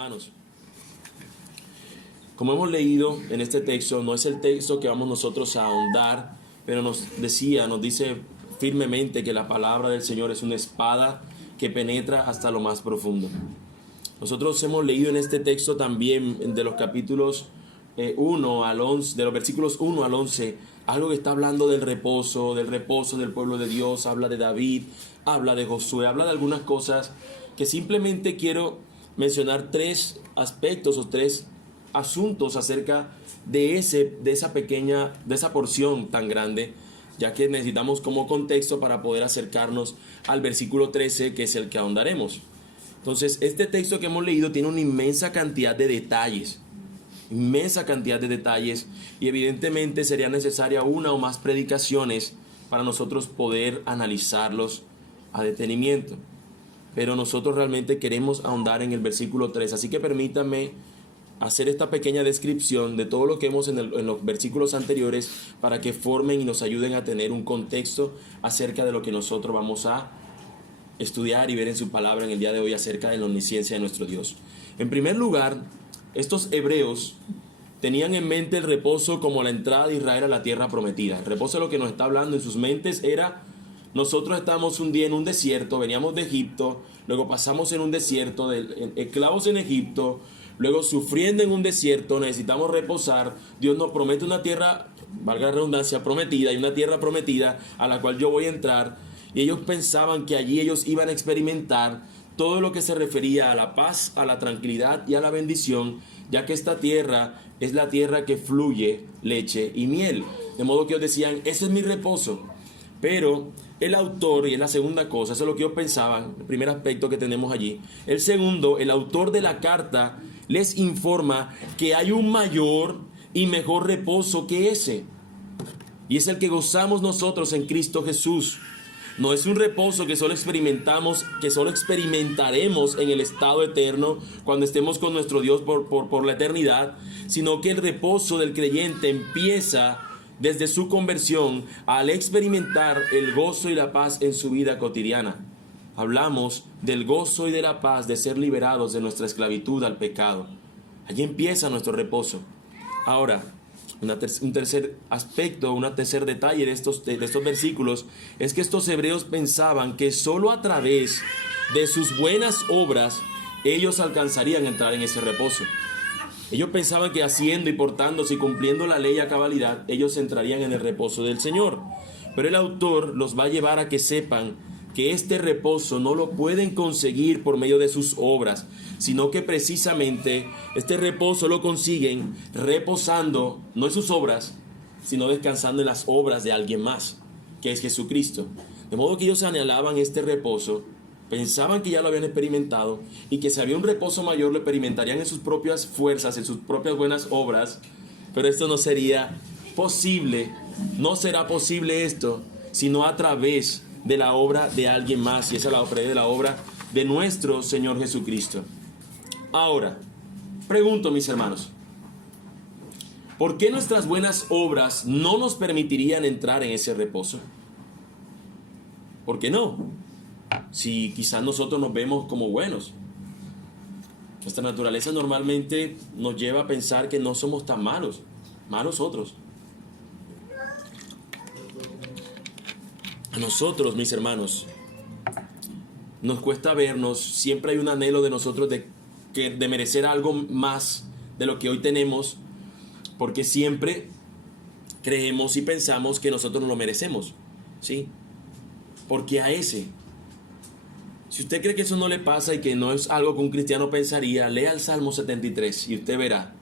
hermanos, como hemos leído en este texto, no es el texto que vamos nosotros a ahondar, pero nos dice firmemente que la palabra del Señor es una espada que penetra hasta lo más profundo. Nosotros hemos leído en este texto también de los capítulos 1 al 11, de los versículos 1 al 11, algo que está hablando del reposo del pueblo de Dios. Habla de David, habla de Josué, habla de algunas cosas que simplemente quiero mencionar tres aspectos o tres asuntos acerca de esa porción tan grande, ya que necesitamos como contexto para poder acercarnos al versículo 13, que es el que ahondaremos. Entonces, este texto que hemos leído tiene una inmensa cantidad de detalles, y evidentemente sería necesaria una o más predicaciones para nosotros poder analizarlos a detenimiento. Pero nosotros realmente queremos ahondar en el versículo 3, así que permítanme hacer esta pequeña descripción de todo lo que hemos en los versículos anteriores para que formen y nos ayuden a tener un contexto acerca de lo que nosotros vamos a estudiar y ver en su palabra en el día de hoy acerca de la omnisciencia de nuestro Dios. En primer lugar, estos hebreos tenían en mente el reposo como la entrada de Israel a la tierra prometida. El reposo de lo que nos está hablando en sus mentes era: nosotros estamos un día en un desierto, veníamos de Egipto, luego pasamos en un desierto, esclavos en Egipto, luego sufriendo en un desierto, necesitamos reposar. Dios nos promete una tierra, valga la redundancia, prometida, y una tierra prometida a la cual yo voy a entrar. Y ellos pensaban que allí ellos iban a experimentar todo lo que se refería a la paz, a la tranquilidad y a la bendición, ya que esta tierra es la tierra que fluye leche y miel. De modo que ellos decían: ese es mi reposo. Pero el autor, y es la segunda cosa, eso es lo que ellos pensaban, el primer aspecto que tenemos allí. El segundo, el autor de la carta les informa que hay un mayor y mejor reposo que ese, y es el que gozamos nosotros en Cristo Jesús. No es un reposo que solo experimentaremos en el estado eterno cuando estemos con nuestro Dios por la eternidad, sino que el reposo del creyente empieza desde su conversión al experimentar el gozo y la paz en su vida cotidiana. Hablamos del gozo y de la paz de ser liberados de nuestra esclavitud al pecado. Allí empieza nuestro reposo. Ahora, un tercer aspecto, un tercer detalle de estos versículos es que estos hebreos pensaban que solo a través de sus buenas obras ellos alcanzarían a entrar en ese reposo. Ellos pensaban que haciendo y portándose y cumpliendo la ley a cabalidad, ellos entrarían en el reposo del Señor. Pero el autor los va a llevar a que sepan que este reposo no lo pueden conseguir por medio de sus obras, sino que precisamente este reposo lo consiguen reposando, no en sus obras, sino descansando en las obras de alguien más, que es Jesucristo. De modo que ellos anhelaban este reposo, pensaban que ya lo habían experimentado, y que si había un reposo mayor lo experimentarían en sus propias fuerzas, en sus propias buenas obras. Pero esto no sería posible, no será posible esto, sino a través de la obra de alguien más, y esa es la obra de nuestro Señor Jesucristo. Ahora, pregunto, mis hermanos, ¿por qué nuestras buenas obras no nos permitirían entrar en ese reposo? ¿Por qué no? Si quizás nosotros nos vemos como buenos. Nuestra naturaleza normalmente nos lleva a pensar que no somos tan malos otros. A nosotros, mis hermanos, nos cuesta vernos, siempre hay un anhelo de nosotros de merecer algo más de lo que hoy tenemos, porque siempre creemos y pensamos que nosotros no lo merecemos, ¿sí? Porque si usted cree que eso no le pasa y que no es algo que un cristiano pensaría, lea el Salmo 73 y usted verá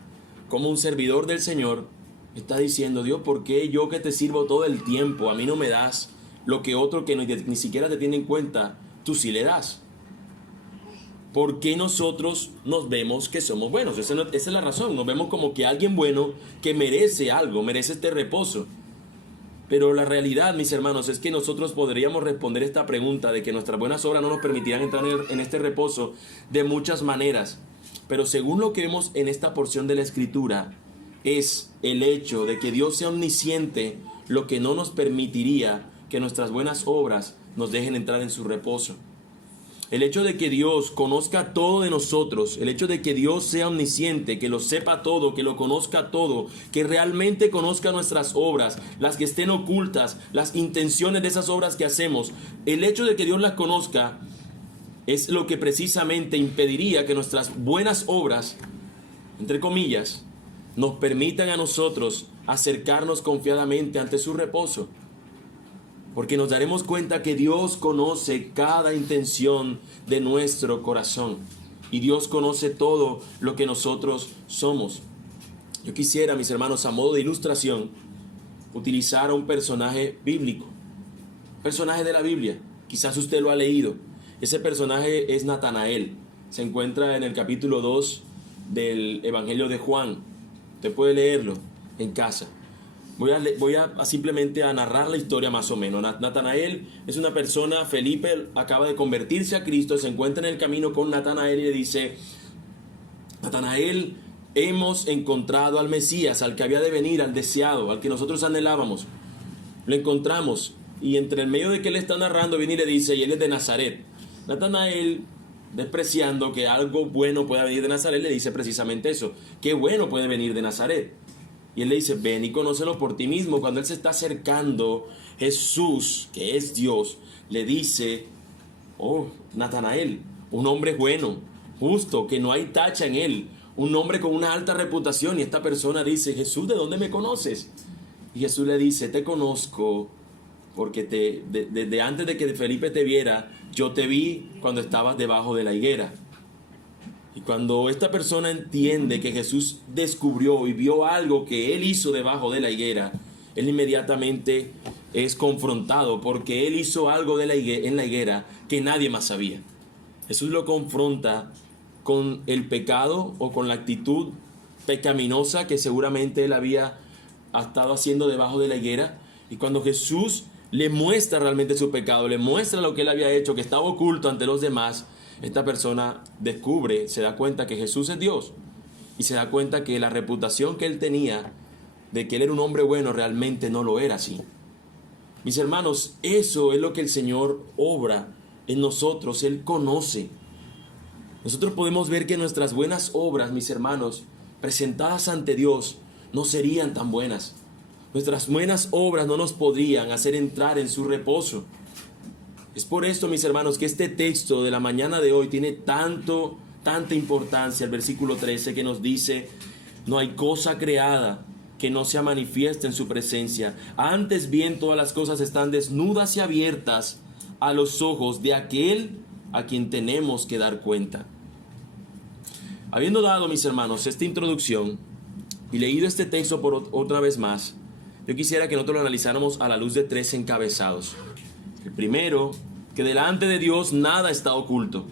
cómo un servidor del Señor está diciendo: Dios, ¿por qué yo que te sirvo todo el tiempo, a mí no me das lo que otro que ni siquiera te tiene en cuenta, tú sí le das? ¿Por qué nosotros nos vemos que somos buenos? Esa es la razón. Nos vemos como que alguien bueno que merece algo, merece este reposo. Pero la realidad, mis hermanos, es que nosotros podríamos responder esta pregunta de que nuestras buenas obras no nos permitirán entrar en este reposo de muchas maneras. Pero según lo que vemos en esta porción de la Escritura, es el hecho de que Dios sea omnisciente lo que no nos permitiría que nuestras buenas obras nos dejen entrar en su reposo. El hecho de que Dios conozca todo de nosotros, el hecho de que Dios sea omnisciente, que lo sepa todo, que lo conozca todo, que realmente conozca nuestras obras, las que estén ocultas, las intenciones de esas obras que hacemos, el hecho de que Dios las conozca es lo que precisamente impediría que nuestras buenas obras, entre comillas, nos permitan a nosotros acercarnos confiadamente ante su reposo. Porque nos daremos cuenta que Dios conoce cada intención de nuestro corazón. Y Dios conoce todo lo que nosotros somos. Yo quisiera, mis hermanos, a modo de ilustración, utilizar a un personaje bíblico. Personaje de la Biblia. Quizás usted lo ha leído. Ese personaje es Natanael. Se encuentra en el capítulo 2 del Evangelio de Juan. Usted puede leerlo en casa. Voy a simplemente a narrar la historia más o menos. Natanael es una persona, Felipe acaba de convertirse a Cristo, se encuentra en el camino con Natanael y le dice: Natanael, hemos encontrado al Mesías, al que había de venir, al deseado, al que nosotros anhelábamos. Lo encontramos y entre el medio de que él está narrando viene y le dice, y él es de Nazaret. Natanael, despreciando que algo bueno pueda venir de Nazaret, le dice precisamente eso. ¿Qué bueno puede venir de Nazaret? Y él le dice, ven y conócelo por ti mismo. Cuando él se está acercando, Jesús, que es Dios, le dice, oh, Natanael, un hombre bueno, justo, que no hay tacha en él, un hombre con una alta reputación. Y esta persona dice, Jesús, ¿de dónde me conoces? Y Jesús le dice, te conozco porque desde antes de que Felipe te viera, yo te vi cuando estabas debajo de la higuera. Y cuando esta persona entiende que Jesús descubrió y vio algo que él hizo debajo de la higuera, él inmediatamente es confrontado porque él hizo algo en la higuera que nadie más sabía. Jesús lo confronta con el pecado o con la actitud pecaminosa que seguramente él había estado haciendo debajo de la higuera. Y cuando Jesús le muestra realmente su pecado, le muestra lo que él había hecho, que estaba oculto ante los demás, esta persona descubre, se da cuenta que Jesús es Dios y se da cuenta que la reputación que él tenía de que él era un hombre bueno realmente no lo era así. Mis hermanos, eso es lo que el Señor obra en nosotros. Él conoce. Nosotros podemos ver que nuestras buenas obras, mis hermanos, presentadas ante Dios, no serían tan buenas. Nuestras buenas obras no nos podrían hacer entrar en su reposo. Es por esto, mis hermanos, que este texto de la mañana de hoy tiene tanta importancia. El versículo 13 que nos dice, no hay cosa creada que no sea manifiesta en su presencia. Antes bien, todas las cosas están desnudas y abiertas a los ojos de aquel a quien tenemos que dar cuenta. Habiendo dado, mis hermanos, esta introducción y leído este texto por otra vez más, yo quisiera que nosotros lo analizáramos a la luz de tres encabezados. El primero, que delante de Dios nada está oculto.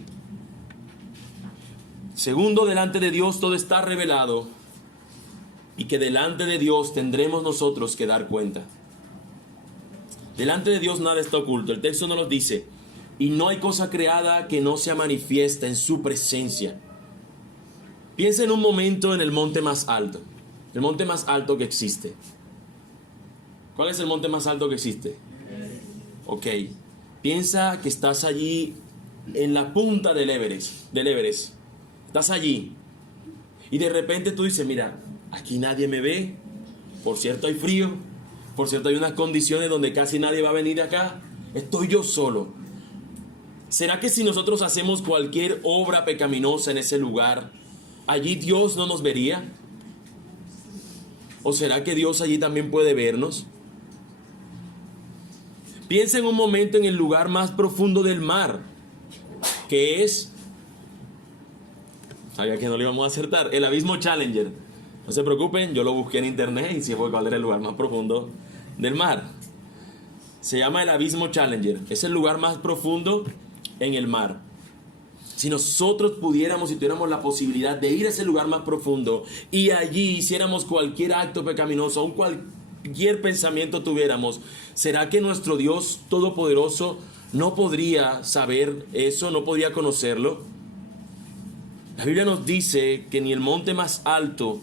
Segundo, delante de Dios todo está revelado y que delante de Dios tendremos nosotros que dar cuenta. Delante de Dios nada está oculto. El texto nos lo dice, y no hay cosa creada que no sea manifiesta en su presencia. Piensa en un momento en el monte más alto, el monte más alto que existe. ¿Cuál es el monte más alto que existe? Ok, piensa que estás allí en la punta del Everest. Estás allí y de repente tú dices, mira, aquí nadie me ve. Por cierto hay frío, por cierto hay unas condiciones donde casi nadie va a venir acá. Estoy yo solo. ¿Será que si nosotros hacemos cualquier obra pecaminosa en ese lugar, allí Dios no nos vería? ¿O será que Dios allí también puede vernos? Piensa en un momento en el lugar más profundo del mar, que es, sabía que no lo íbamos a acertar, el abismo Challenger. No se preocupen, yo lo busqué en internet y sí fue cuál era el lugar más profundo del mar. Se llama el abismo Challenger, es el lugar más profundo en el mar. Si nosotros pudiéramos y tuviéramos la posibilidad de ir a ese lugar más profundo y allí hiciéramos cualquier acto pecaminoso, aun cualquier pensamiento tuviéramos, ¿será que nuestro Dios Todopoderoso no podría saber eso, no podría conocerlo? La Biblia nos dice que ni el monte más alto,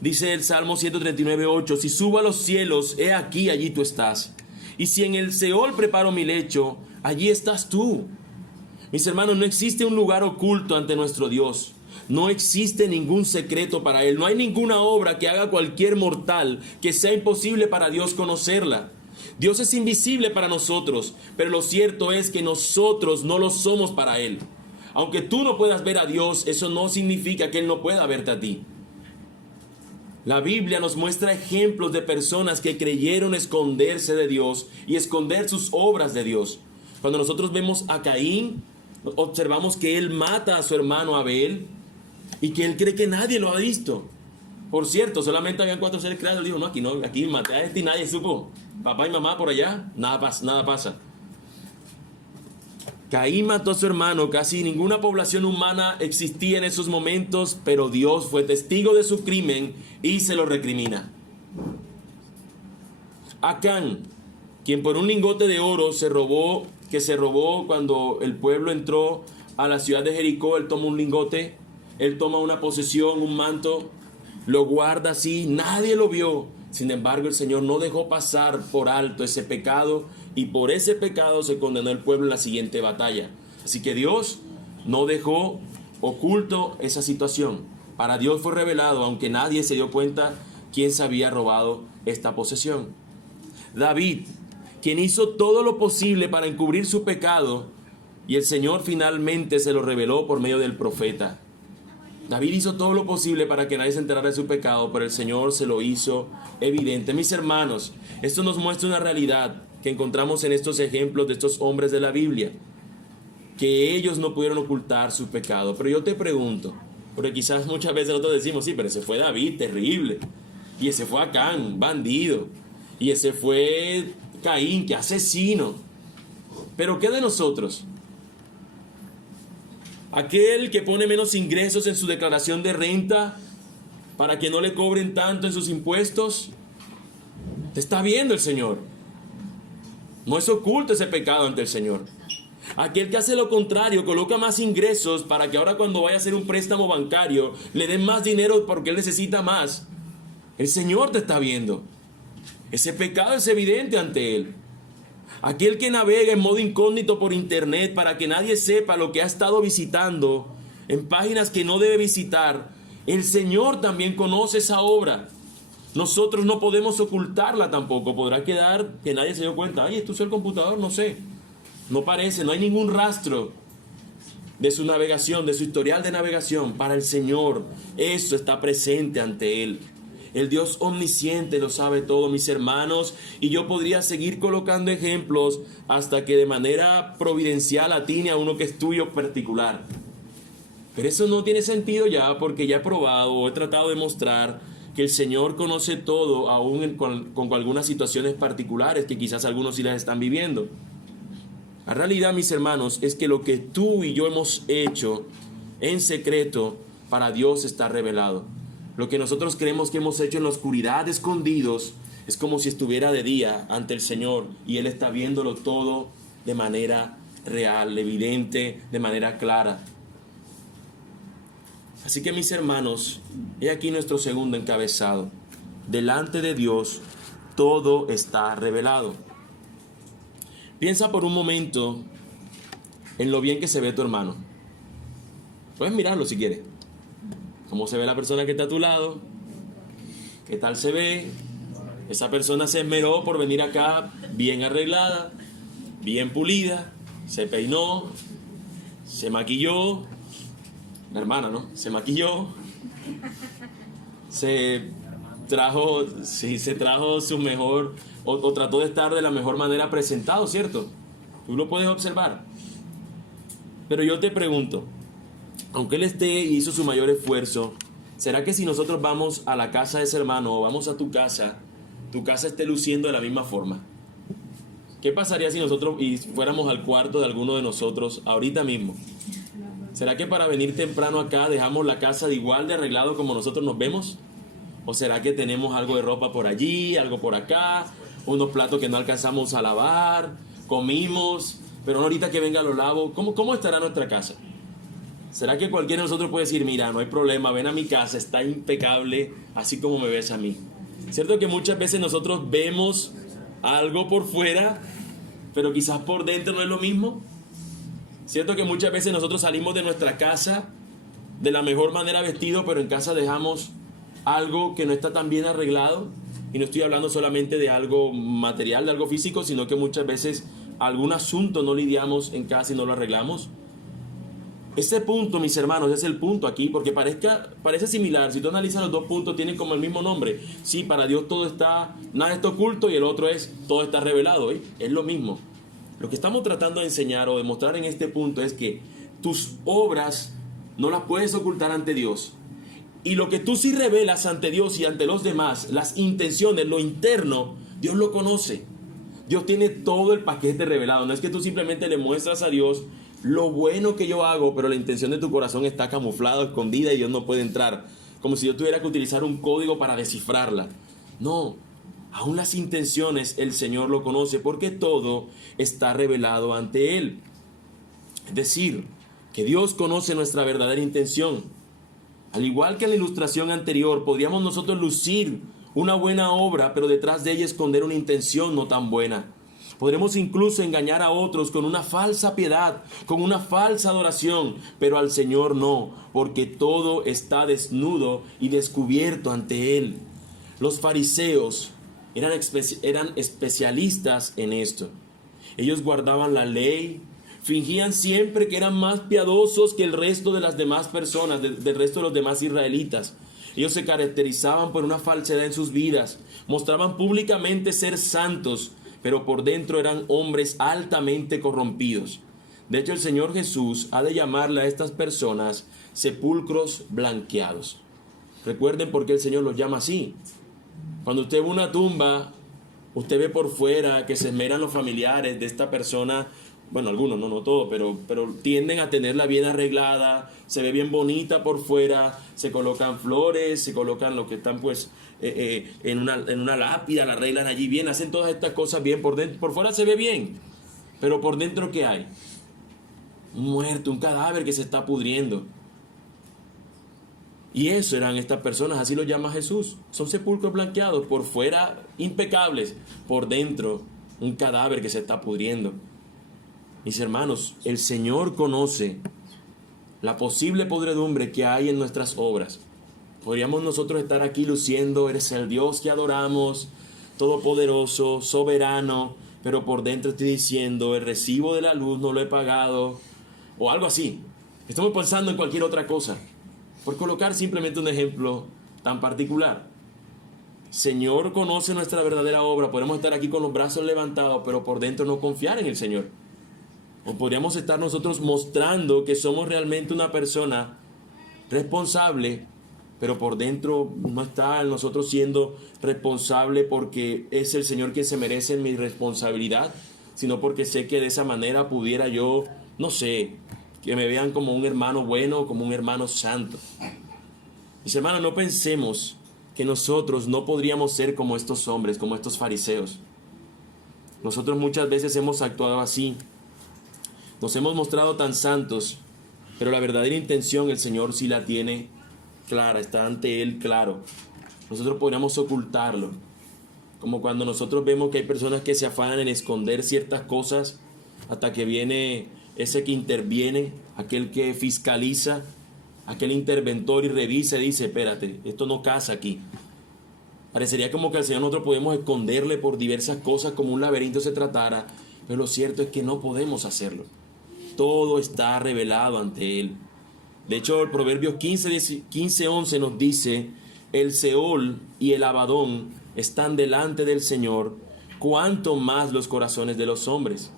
dice el Salmo 139:8, si subo a los cielos, he aquí, allí tú estás. Y si en el Seol preparo mi lecho, allí estás tú. Mis hermanos, no existe un lugar oculto ante nuestro Dios. No existe ningún secreto para Él. No hay ninguna obra que haga cualquier mortal que sea imposible para Dios conocerla. Dios es invisible para nosotros, pero lo cierto es que nosotros no lo somos para Él. Aunque tú no puedas ver a Dios, eso no significa que Él no pueda verte a ti. La Biblia nos muestra ejemplos de personas que creyeron esconderse de Dios y esconder sus obras de Dios. Cuando nosotros vemos a Caín, observamos que él mata a su hermano Abel y que él cree que nadie lo ha visto. Por cierto, solamente habían 4 seres creados. Él dijo, no, aquí maté a este y nadie supo. Papá y mamá por allá, nada pasa. Caín mató a su hermano, casi ninguna población humana existía en esos momentos, pero Dios fue testigo de su crimen y se lo recrimina. Acán, quien por un lingote de oro se robó cuando el pueblo entró a la ciudad de Jericó, él toma un lingote, él toma una posesión, un manto, lo guarda así, nadie lo vio. Sin embargo, el Señor no dejó pasar por alto ese pecado y por ese pecado se condenó el pueblo en la siguiente batalla. Así que Dios no dejó oculto esa situación. Para Dios fue revelado, aunque nadie se dio cuenta quién se había robado esta posesión. David, quien hizo todo lo posible para encubrir su pecado, y el Señor finalmente se lo reveló por medio del profeta. David hizo todo lo posible para que nadie se enterara de su pecado, pero el Señor se lo hizo evidente. Mis hermanos, esto nos muestra una realidad que encontramos en estos ejemplos de estos hombres de la Biblia, que ellos no pudieron ocultar su pecado. Pero yo te pregunto, porque quizás muchas veces nosotros decimos, sí, pero ese fue David, terrible, y ese fue Acán, bandido, y ese fue Caín, que asesino. Pero ¿qué de nosotros? Aquel que pone menos ingresos en su declaración de renta para que no le cobren tanto en sus impuestos. Te está viendo el Señor. No es oculto ese pecado ante el Señor. Aquel que hace lo contrario, coloca más ingresos para que ahora cuando vaya a hacer un préstamo bancario le den más dinero porque él necesita más. El Señor te está viendo. Ese pecado es evidente ante Él. Aquel que navega en modo incógnito por internet para que nadie sepa lo que ha estado visitando en páginas que no debe visitar, el Señor también conoce esa obra. Nosotros no podemos ocultarla tampoco. Podrá quedar que nadie se dio cuenta. Ay, ¿esto es el computador? No sé. No parece, no hay ningún rastro de su navegación, de su historial de navegación. Para el Señor, eso está presente ante Él. El Dios omnisciente lo sabe todo, mis hermanos, y yo podría seguir colocando ejemplos hasta que de manera providencial atine a uno que es tuyo particular. Pero eso no tiene sentido ya, porque ya he probado o he tratado de mostrar que el Señor conoce todo, aún con algunas situaciones particulares que quizás algunos sí las están viviendo. La realidad, mis hermanos, es que lo que tú y yo hemos hecho en secreto, para Dios está revelado. Lo que nosotros creemos que hemos hecho en la oscuridad, escondidos, es como si estuviera de día ante el Señor y Él está viéndolo todo de manera real, evidente, de manera clara. Así que, mis hermanos, he aquí nuestro segundo encabezado. Delante de Dios todo está revelado. Piensa por un momento en lo bien que se ve tu hermano. Puedes mirarlo si quieres. Cómo se ve la persona que está a tu lado, qué tal se ve. Esa persona se esmeró por venir acá bien arreglada, bien pulida, se peinó, se maquilló. La hermana, ¿no? Se maquilló, se trajo su mejor, o trató de estar de la mejor manera presentado, ¿cierto? Tú lo puedes observar. Pero yo te pregunto, aunque él esté y hizo su mayor esfuerzo, ¿será que si nosotros vamos a la casa de ese hermano o vamos a tu casa esté luciendo de la misma forma? ¿Qué pasaría si nosotros fuéramos al cuarto de alguno de nosotros ahorita mismo? ¿Será que para venir temprano acá dejamos la casa de igual de arreglado como nosotros nos vemos? ¿O será que tenemos algo de ropa por allí, algo por acá, unos platos que no alcanzamos a lavar, comimos, pero ahorita que venga lo lavo? ¿Cómo estará nuestra casa? ¿Será que cualquiera de nosotros puede decir, mira, no hay problema, ven a mi casa, está impecable, así como me ves a mí? ¿Cierto que muchas veces nosotros vemos algo por fuera, pero quizás por dentro no es lo mismo? Cierto que muchas veces nosotros salimos de nuestra casa de la mejor manera vestido, pero en casa dejamos algo que no está tan bien arreglado. Y no estoy hablando solamente de algo material, de algo físico, sino que muchas veces algún asunto no lidiamos en casa y no lo arreglamos. Ese punto, mis hermanos, es el punto aquí, porque parece similar. Si tú analizas los dos puntos, tienen como el mismo nombre. Sí, para Dios todo está, nada está oculto, y el otro es, todo está revelado. ¿Eh? Es lo mismo. Lo que estamos tratando de enseñar o demostrar en este punto es que tus obras no las puedes ocultar ante Dios. Y lo que tú sí revelas ante Dios y ante los demás, las intenciones, lo interno, Dios lo conoce. Dios tiene todo el paquete revelado. No es que tú simplemente le muestras a Dios lo bueno que yo hago, pero la intención de tu corazón está camuflada, escondida, y Dios no puede entrar. Como si yo tuviera que utilizar un código para descifrarla. No, aún las intenciones el Señor lo conoce, porque todo está revelado ante Él. Es decir, que Dios conoce nuestra verdadera intención. Al igual que en la ilustración anterior, podríamos nosotros lucir una buena obra, pero detrás de ella esconder una intención no tan buena. Podremos incluso engañar a otros con una falsa piedad, con una falsa adoración, pero al Señor no, porque todo está desnudo y descubierto ante Él. Los fariseos eran especialistas en esto. Ellos guardaban la ley, fingían siempre que eran más piadosos que el resto de las demás personas, del resto de los demás israelitas. Ellos se caracterizaban por una falsedad en sus vidas, mostraban públicamente ser santos, pero por dentro eran hombres altamente corrompidos. De hecho, el Señor Jesús ha de llamarle a estas personas sepulcros blanqueados. Recuerden por qué el Señor los llama así. Cuando usted ve una tumba, usted ve por fuera que se esmeran los familiares de esta persona. Bueno, algunos, no todos, pero tienden a tenerla bien arreglada, se ve bien bonita por fuera, se colocan flores, se colocan lo que están pues en una lápida, la arreglan allí bien, hacen todas estas cosas bien, por dentro, por fuera se ve bien, pero por dentro ¿qué hay? Un muerto, un cadáver que se está pudriendo. Y eso eran estas personas, así lo llama Jesús. Son sepulcros blanqueados, por fuera impecables, por dentro un cadáver que se está pudriendo. Mis hermanos, el Señor conoce la posible podredumbre que hay en nuestras obras. Podríamos nosotros estar aquí luciendo, eres el Dios que adoramos, todopoderoso, soberano, pero por dentro estoy diciendo, el recibo de la luz no lo he pagado, o algo así. Estamos pensando en cualquier otra cosa, por colocar simplemente un ejemplo tan particular. Señor conoce nuestra verdadera obra, podemos estar aquí con los brazos levantados, pero por dentro no confiar en el Señor. O podríamos estar nosotros mostrando que somos realmente una persona responsable, pero por dentro no está nosotros siendo responsable porque es el Señor quien se merece mi responsabilidad, sino porque sé que de esa manera pudiera yo, no sé, que me vean como un hermano bueno, como un hermano santo. Mis hermanos, no pensemos que nosotros no podríamos ser como estos hombres, como estos fariseos. Nosotros muchas veces hemos actuado así. Nos hemos mostrado tan santos, pero la verdadera intención el Señor sí la tiene clara, está ante Él claro. Nosotros podríamos ocultarlo, como cuando nosotros vemos que hay personas que se afanan en esconder ciertas cosas hasta que viene ese que interviene, aquel que fiscaliza, aquel interventor y revisa y dice, espérate, esto no casa aquí. Parecería como que al Señor nosotros podemos esconderle por diversas cosas como un laberinto se tratara, pero lo cierto es que no podemos hacerlo. Todo está revelado ante Él. De hecho, el Proverbios 15:11 nos dice, el Seol y el Abadón están delante del Señor, cuanto más los corazones de los hombres.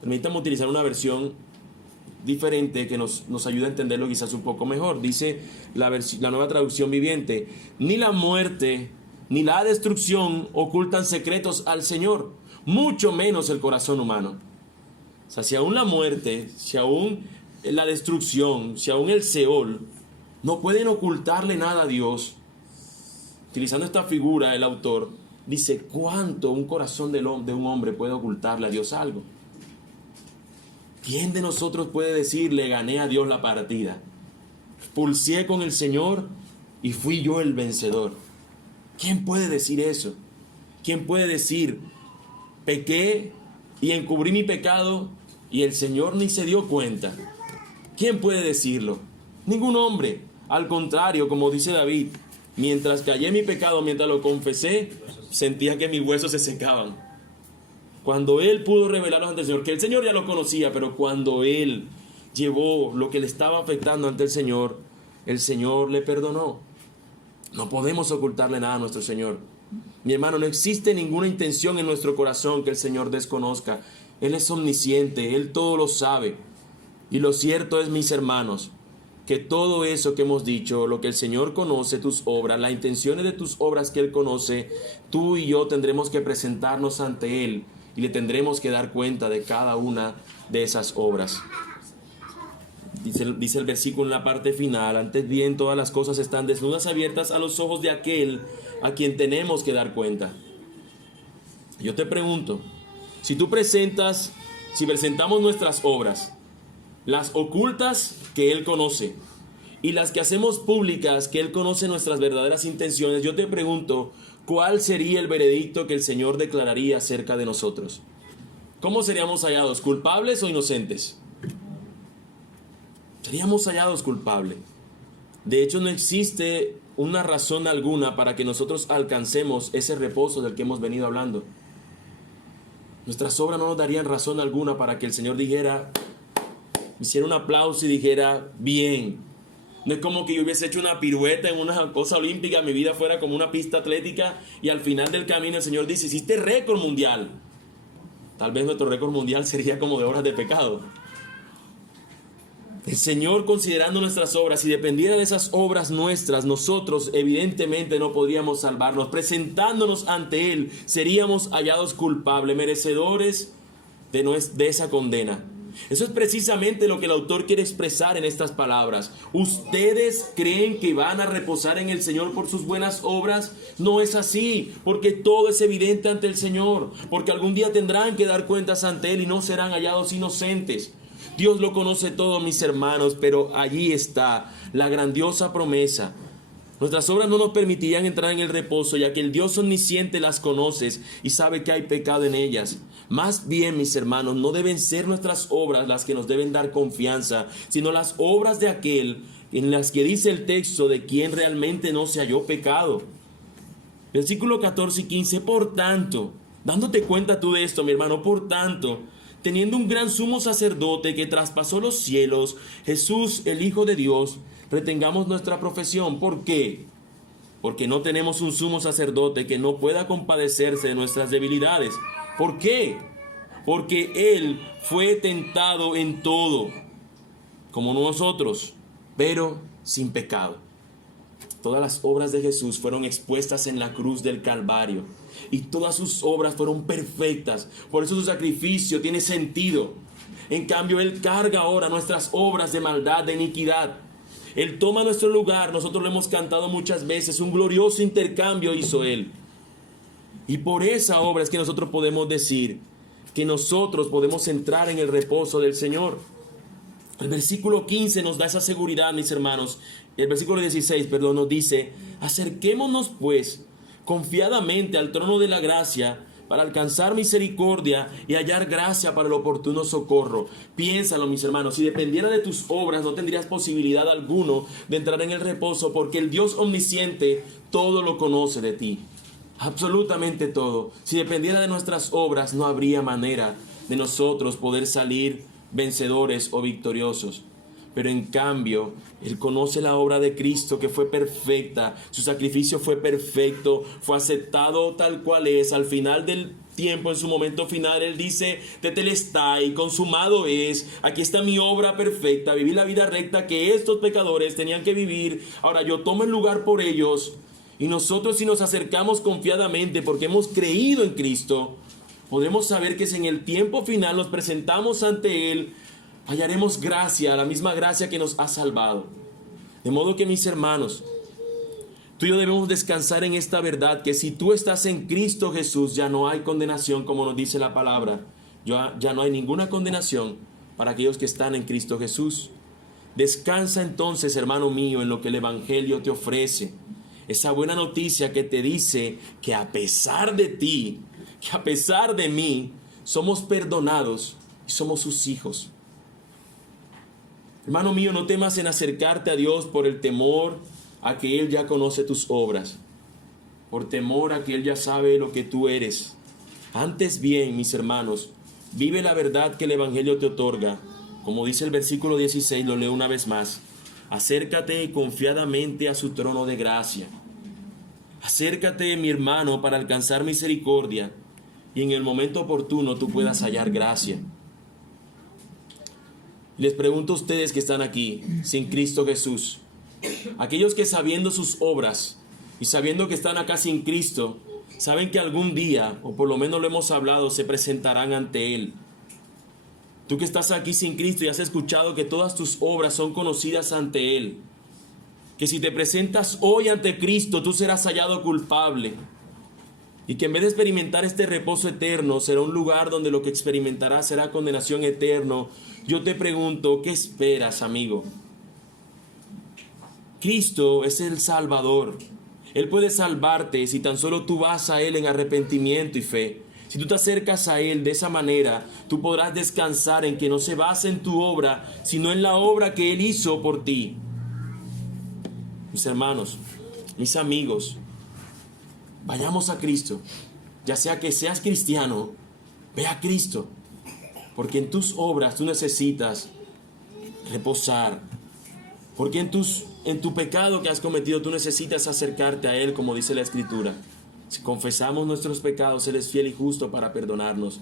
Permítame utilizar una versión diferente que nos ayuda a entenderlo quizás un poco mejor. Dice la Nueva Traducción Viviente, ni la muerte ni la destrucción ocultan secretos al Señor, mucho menos el corazón humano. O sea, si aún la muerte, si aún la destrucción, si aún el Seol no pueden ocultarle nada a Dios, utilizando esta figura el autor dice, ¿cuánto un corazón de un hombre puede ocultarle a Dios algo? ¿Quién de nosotros puede decir, le gané a Dios la partida? Pulsé con el Señor y fui yo el vencedor. ¿Quién puede decir eso? ¿Quién puede decir, pequé y encubrí mi pecado y el Señor ni se dio cuenta. ¿Quién puede decirlo? Ningún hombre. Al contrario, como dice David, mientras callé mi pecado, mientras lo confesé, sentía que mis huesos se secaban. Cuando él pudo revelarlos ante el Señor, que el Señor ya lo conocía, pero cuando él llevó lo que le estaba afectando ante el Señor le perdonó. No podemos ocultarle nada a nuestro Señor. Mi hermano, no existe ninguna intención en nuestro corazón que el Señor desconozca. Él es omnisciente, Él todo lo sabe. Y lo cierto es, mis hermanos, que todo eso que hemos dicho, lo que el Señor conoce, tus obras, las intenciones de tus obras que Él conoce, tú y yo tendremos que presentarnos ante Él y le tendremos que dar cuenta de cada una de esas obras. Dice el versículo en la parte final: antes bien todas las cosas están desnudas, abiertas a los ojos de aquel a quien tenemos que dar cuenta. Yo te pregunto, si presentamos nuestras obras, las ocultas que Él conoce y las que hacemos públicas que Él conoce nuestras verdaderas intenciones, yo te pregunto, ¿cuál sería el veredicto que el Señor declararía acerca de nosotros? ¿Cómo seríamos hallados? ¿Culpables o inocentes? Seríamos hallados culpables. De hecho, no existe una razón alguna para que nosotros alcancemos ese reposo del que hemos venido hablando. Nuestras obras no nos darían razón alguna para que el Señor hiciera un aplauso y dijera, bien. No es como que yo hubiese hecho una pirueta en una cosa olímpica, mi vida fuera como una pista atlética y al final del camino el Señor dice, hiciste récord mundial. Tal vez nuestro récord mundial sería como de horas de pecado. El Señor, considerando nuestras obras, si dependiera de esas obras nuestras, nosotros evidentemente no podríamos salvarnos. Presentándonos ante Él, seríamos hallados culpables, merecedores de esa condena. Eso es precisamente lo que el autor quiere expresar en estas palabras. ¿Ustedes creen que van a reposar en el Señor por sus buenas obras? No es así, porque todo es evidente ante el Señor, porque algún día tendrán que dar cuentas ante Él y no serán hallados inocentes. Dios lo conoce todo, mis hermanos, pero allí está la grandiosa promesa. Nuestras obras no nos permitirían entrar en el reposo, ya que el Dios omnisciente las conoce y sabe que hay pecado en ellas. Más bien, mis hermanos, no deben ser nuestras obras las que nos deben dar confianza, sino las obras de aquel en las que dice el texto de quien realmente no se halló pecado. Versículo 14 y 15, por tanto, dándote cuenta tú de esto, mi hermano, por tanto, teniendo un gran sumo sacerdote que traspasó los cielos, Jesús, el Hijo de Dios, retengamos nuestra profesión. ¿Por qué? Porque no tenemos un sumo sacerdote que no pueda compadecerse de nuestras debilidades. ¿Por qué? Porque Él fue tentado en todo, como nosotros, pero sin pecado. Todas las obras de Jesús fueron expuestas en la cruz del Calvario y todas sus obras fueron perfectas. Por eso su sacrificio tiene sentido. En cambio, Él carga ahora nuestras obras de maldad, de iniquidad. Él toma nuestro lugar. Nosotros lo hemos cantado muchas veces. Un glorioso intercambio hizo Él. Y por esa obra es que nosotros podemos decir que nosotros podemos entrar en el reposo del Señor. El versículo 15 nos da esa seguridad, mis hermanos. El versículo 16, nos dice: acerquémonos pues confiadamente al trono de la gracia para alcanzar misericordia y hallar gracia para el oportuno socorro. Piénsalo, mis hermanos, si dependiera de tus obras no tendrías posibilidad alguno de entrar en el reposo, porque el Dios omnisciente todo lo conoce de ti, absolutamente todo. Si dependiera de nuestras obras no habría manera de nosotros poder salir vencedores o victoriosos. Pero en cambio, Él conoce la obra de Cristo, que fue perfecta. Su sacrificio fue perfecto, fue aceptado tal cual es. Al final del tiempo, en su momento final, Él dice: tetelestai, consumado es. Aquí está mi obra perfecta. Viví la vida recta que estos pecadores tenían que vivir. Ahora yo tomo el lugar por ellos. Y nosotros, si nos acercamos confiadamente porque hemos creído en Cristo, podemos saber que si en el tiempo final nos presentamos ante Él, hallaremos gracia, la misma gracia que nos ha salvado. De modo que, mis hermanos, tú y yo debemos descansar en esta verdad, que si tú estás en Cristo Jesús, ya no hay condenación, como nos dice la palabra. Ya no hay ninguna condenación para aquellos que están en Cristo Jesús. Descansa entonces, hermano mío, en lo que el Evangelio te ofrece. Esa buena noticia que te dice que a pesar de ti, que a pesar de mí, somos perdonados y somos sus hijos. Hermano mío, no temas en acercarte a Dios por el temor a que Él ya conoce tus obras, por temor a que Él ya sabe lo que tú eres. Antes bien, mis hermanos, vive la verdad que el Evangelio te otorga. Como dice el versículo 16, lo leo una vez más. Acércate confiadamente a su trono de gracia. Acércate, mi hermano, para alcanzar misericordia y en el momento oportuno tú puedas hallar gracia. Les pregunto a ustedes que están aquí, sin Cristo Jesús, aquellos que sabiendo sus obras y sabiendo que están acá sin Cristo, saben que algún día, o por lo menos lo hemos hablado, se presentarán ante Él. Tú que estás aquí sin Cristo y has escuchado que todas tus obras son conocidas ante Él, que si te presentas hoy ante Cristo, tú serás hallado culpable, y que en vez de experimentar este reposo eterno, será un lugar donde lo que experimentarás será condenación eterna. Yo te pregunto, ¿qué esperas, amigo? Cristo es el Salvador. Él puede salvarte si tan solo tú vas a Él en arrepentimiento y fe. Si tú te acercas a Él de esa manera, tú podrás descansar en que no se basa en tu obra, sino en la obra que Él hizo por ti. Mis hermanos, mis amigos, vayamos a Cristo. Ya sea que seas cristiano, ve a Cristo. Porque en tus obras tú necesitas reposar. Porque en tu pecado que has cometido tú necesitas acercarte a Él, como dice la Escritura. Si confesamos nuestros pecados, Él es fiel y justo para perdonarnos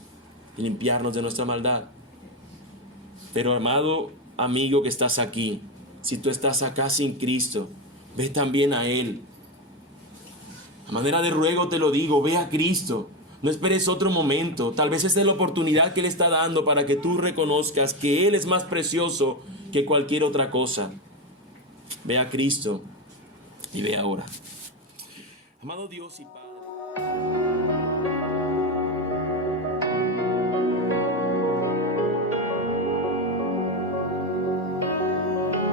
y limpiarnos de nuestra maldad. Pero amado amigo que estás aquí, si tú estás acá sin Cristo, ve también a Él. A manera de ruego te lo digo, ve a Cristo. No esperes otro momento. Tal vez esta es la oportunidad que Él está dando para que tú reconozcas que Él es más precioso que cualquier otra cosa. Ve a Cristo y ve ahora. Amado Dios y Padre.